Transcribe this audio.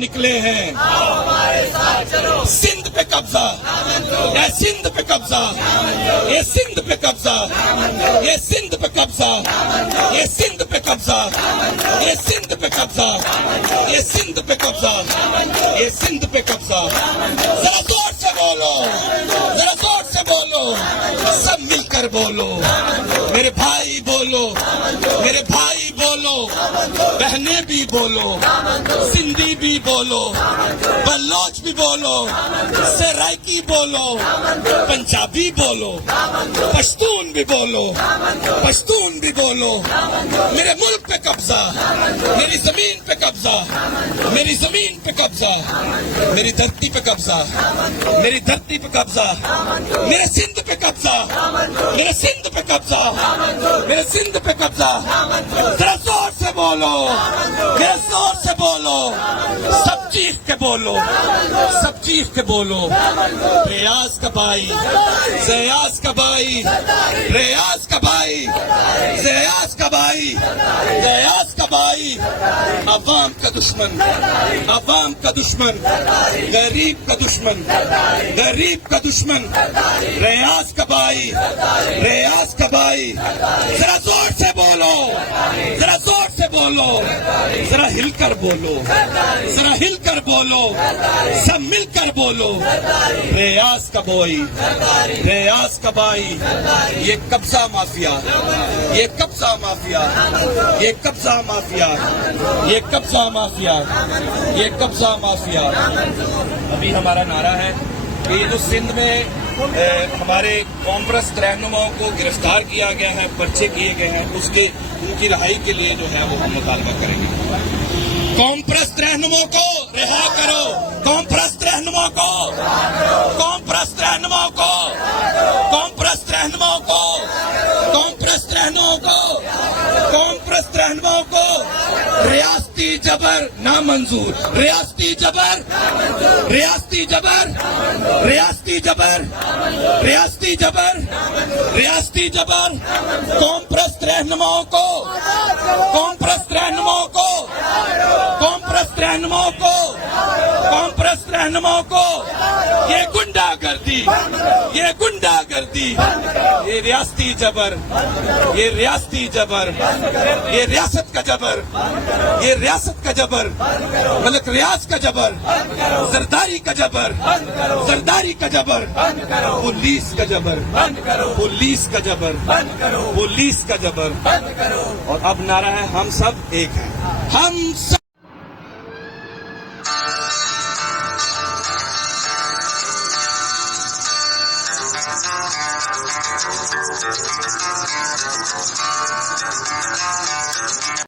निकले हैं। सिंध पे कब्जा, ये सिंध पे कब्जा, ये सिंध पे कब्जा, ये सिंध पे कब्जा, ये सिंध पे कब्जा, ये सिंध पे कब्जा, ये सिंध पे कब्जा, ये सिंध पे कब्जा। जरा जोर से बोलो, जरा जोर से बोलो, सब मिलकर बोलो। मेरे भाई बोलो, मेरे भाई बोलो, बहनें भी बोलो, सिंधी भी बोलो, बलोच भी बोलो, सराइकी बोलो, पंजाबी बोलो, पश्तून भी बोलो, पश्तून भी बोलो। मेरे मुल्क पे कब्जा, मेरी जमीन पे कब्जा, मेरी जमीन पे कब्जा, मेरी धरती पे कब्जा, मेरी धरती पे कब्जा, मेरे सिंध पे कब्जा, मेरे सिंध पे कब्जा, मेरे सिंध पे कब्जा। जरा जोर से बोलो, मेरे जोर से बोलो, सब चीख के बोलो, सब चीख के बोलो। रियाज का भाई, जयाज का भाई, रियाज का भाई, जयाज का भाई, जयाज का भाई। अवाम का दुश्मन, अवाम का दुश्मन, गरीब का दुश्मन, गरीब का दुश्मन, रियाज का भाई, रियाज का भाई। जरा जोर से बोलो, जरा जोर से बोलो, जरा हिलकर बोलो, जरा हिलकर बोलो, सब मिलकर बोलो। रियाज का भाई, रियाज का भाई। ये कब्जा माफिया, ये कब्जा माफिया, ये कब्जा माफिया, ये कब्जा माफिया, ये कब्जा माफिया। अभी हमारा नारा है कि ये जो सिंध में हमारे कॉम्प्रेस रहनुमाओं को गिरफ्तार किया गया है, पर्चे किए गए हैं, उसके उनकी रिहाई के लिए जो है वो हम मुतालबा करेंगे। कॉम्प्रेस रहनुमाओं को रिहा करो, कॉम्प्रेस रहनुमाओं को, कॉम्प्रेस रहनुमाओं को, कॉम्प्रेस रहनुमाओं को, कॉम्प्रेस रहनुमाओं को, कॉम्प्रेस रहनुमाओं को। रियासती जबर नामंजूर, रियासती जबर, रियासती जबर, रियासती जबर, रियासती जबर, रियासती जबर। कॉम्प्रेस रहनुमाओं को, कॉम्प्रेस रहनुमाओं को, कॉम्प्रेस रहनुमाओं को, कॉम्प्रेस रहनुमाओं को। ये गुंडागर्दी, ये गुंडागर्दी, ये रियासती जबर, ये रियासती जबर, ये रियासत का जबर, ये रियासत का जबर, मलक रियाज का जबर, जरदारी का जबर, जरदारी का जबर, पुलिस का जबर, पुलिस का जबर, पुलिस का जबर। और अब नारा है हम सब एक हैं, हम सब